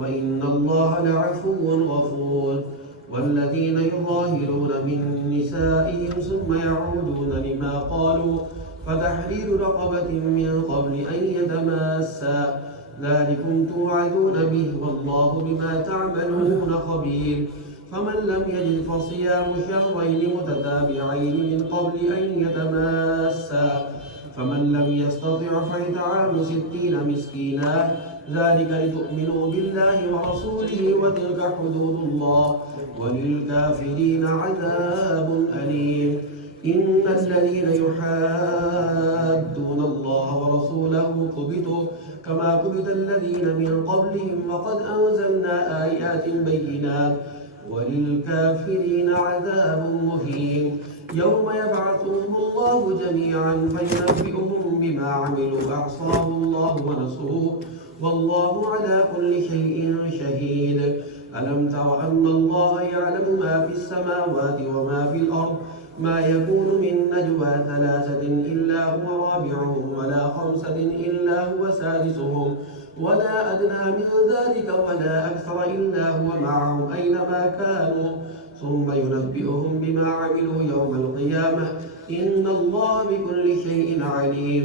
وإن الله لعفو غفور. والذين يظاهرون من نسائهم ثم يعودون لما قالوا فتحرير رقبة من قبل أن يتماسا ذلكم توعدون به والله بما تعملون خبير. فمن لم يجد فصيام شهرين متتابعين من قبل أن يتماسا فمن لم يستطع فإطعام 60 مسكينا ذلك لتؤمنوا بالله ورسوله وتلك حدود الله وللكافرين عذاب أليم. إن الذين يحادون الله ورسوله كبتوا كما كبت الذين من قبلهم وقد أنزلنا آيات بينات وللكافرين عذاب مهين. يوم يبعثهم الله جميعا فينبئهم بما عملوا أحصاه الله ونسوه والله على كل شيء شهيد. ألم تر أن الله يعلم ما في السماوات وما في الأرض ما يكون من نجوى 3 إلا هو رابعهم ولا 5 إلا هو سادسهم ولا أدنى من ذلك ولا أكثر إلا هو معهم أينما كانوا ثم ينبئهم بما عملوا يوم القيامة إن الله بكل شيء عليم.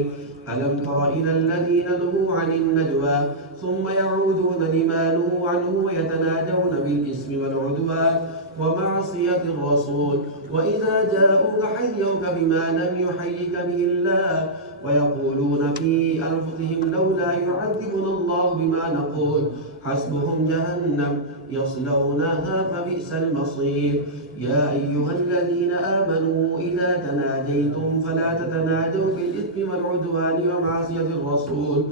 ألم تر إلى الذين نهوا عن النجوى ثم يعودون لما نهوا عنه ويتناجون بالإثم والعدوان ومعصية الرسول وإذا جاءوك حيوك بما لم يحيك به الله ويقولون في أنفسهم لولا يعذبنا الله بما نقول حسبهم جهنم يصلونها فبئس المصير. يا أيها الذين آمنوا إذا تناجيتم فلا تتناجوا بالإثم والعدوان ومعصية الرسول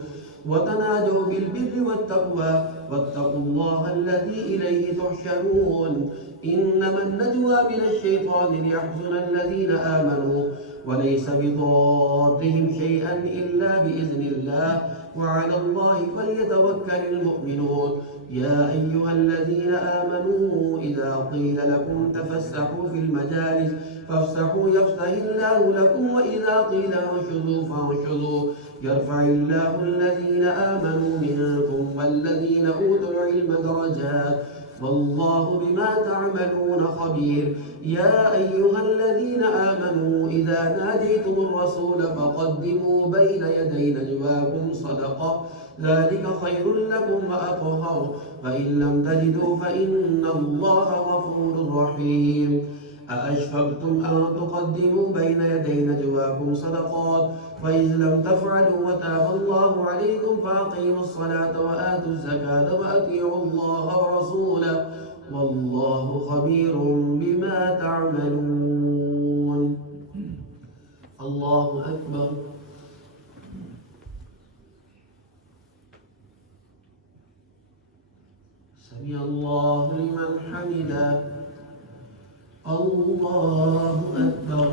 وتناجوا بالبر والتقوى واتقوا الله الذي إليه تحشرون. إنما النجوى من الشيطان ليحزن الذين آمنوا وليس بضارهم شيئا إلا بإذن الله وعلى الله فليتوكل المؤمنون. يا أيها الذين آمنوا إذا قيل لكم تفسحوا في المجالس فافسحوا يفسح الله لكم وإذا قيل انشزوا فانشزوا يرفع الله الذين آمنوا منكم والذين أوتوا العلم درجات والله بما تعملون خبير. يا أيها الذين آمنوا إذا ناديتم الرسول فقدموا بين يدي نجواكم صدقة ذلك خير لكم وأطهر فإن لم تجدوا فإن الله غفور رحيم. أأشفقتم أن تقدموا بين يدي نجواكم صدقات فإذ لم تفعلوا وتاب الله عليكم فأقيموا الصلاة وآتوا الزكاة وأطيعوا الله ورسوله والله خبير بما تعملون. الله أكبر. سمع الله لمن حمده. الله أكبر.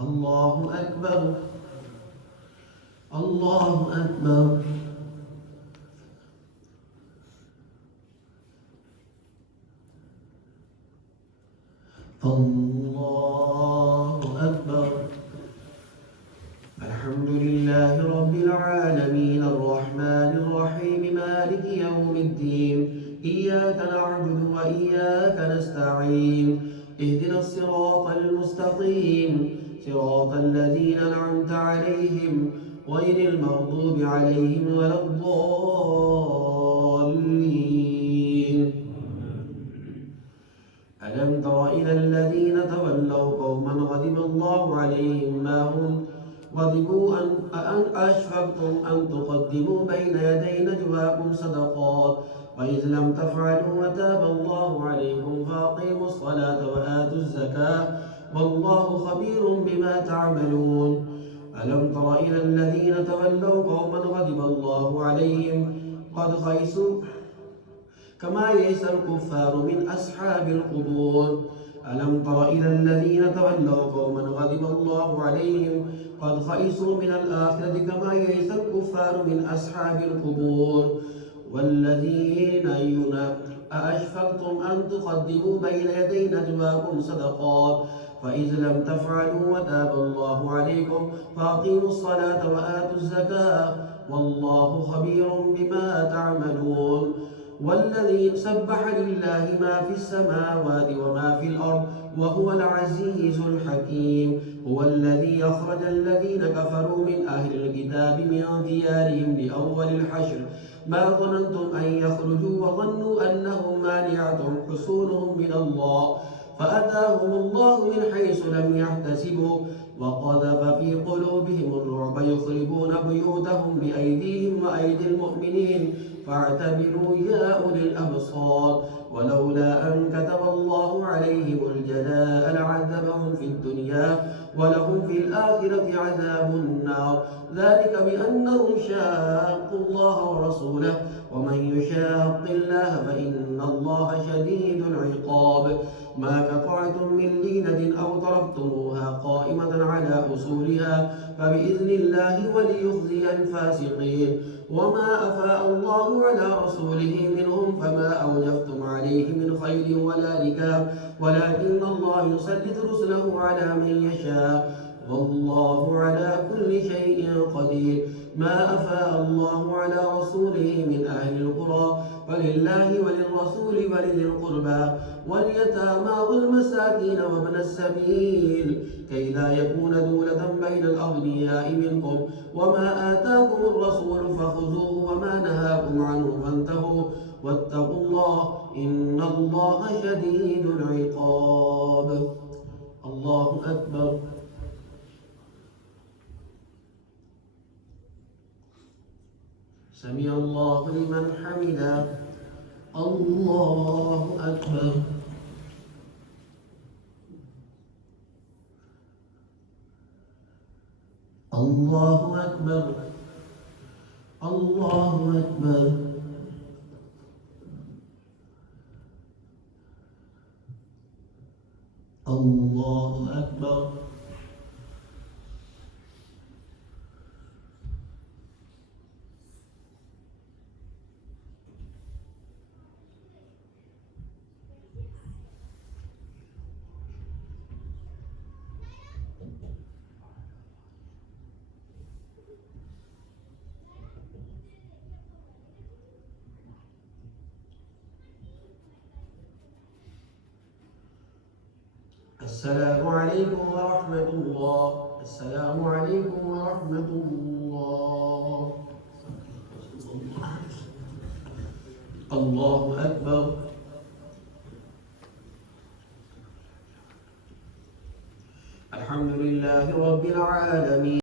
الله أكبر. الله أكبر. الله أكبر. الحمد لله رب العالمين الرحمن الرحيم مالك يوم الدين إياك نعبد وإياك نستعين اهدنا الصراط المستقيم صراط الذين أنعمت عليهم غير المغضوب عليهم ولا الضالين. ألم تر إلى الذين تولوا قوما غضب الله عليهم ما هم غضبوا أن أشفقتم أن تقدموا بين يدي نجواكم صدقات وإذ لم تفعلوا وتاب الله عليكم فأقيموا الصلاة وآتوا الزكاة والله خبير بما تعملون. ألم تر إلى الذين تولوا قوما غضب الله عليهم قد خيسوا كما يئس الكفار من أصحاب القبور. ألم تر إلى الذين تولوا قوما غضب الله عليهم قد خيسوا من الآخرة كما يئس الكفار من أصحاب القبور. والذين أأشفقتم أن تقدموا بين يدي نجواكم صدقات فإذ لم تفعلوا وتاب الله عليكم فأقيموا الصلاة وآتوا الزكاة والله خبير بما تعملون. والذي سبح لله ما في السماوات وما في الأرض وهو العزيز الحكيم. هو الذي أخرج الذين كفروا من أهل الكتاب من ديارهم لأول الحشر ما ظننتم أن يخرجوا وظنوا أنهم مانعتهم حصونهم من الله فأتاهم الله من حيث لم يحتسبوا وقذف في قلوبهم الرعب يخربون بيوتهم بأيديهم وأيدي المؤمنين فاعتبروا يا أولي الأبصار. ولولا أن كتب الله عليهم الجلاء لعذبهم في الدنيا ولهم في الآخرة عذاب النار ذلك بأنهم شاقوا الله ورسوله ومن يشاق الله فإن الله شديد العقاب. ما قطعتم من لينة أو تركتموها قائمة على أصولها فبإذن الله وليخزي الفاسقين. وما أفاء الله على رسوله منهم فما أوجفتم عليه من خيل ولا ركاب ولكن الله يسلط رسله على من يشاء والله على كل شيء قدير. ما أفاء الله على رسوله من أهل القرى فلله وللرسول ولذي القربى واليتامى والمساكين وابن السبيل كي لا يكون دولة بين الأغنياء منكم. وما آتاكم الرسول فخذوه وما نهاكم عنه فانتهوا واتقوا الله إن الله شديد العقاب. الله أكبر. سمع الله لمن حمده. الله أكبر. الله أكبر. الله أكبر. الله أكبر. السلام عليكم ورحمة الله. السلام عليكم ورحمة الله. الله أكبر. الحمد لله رب العالمين.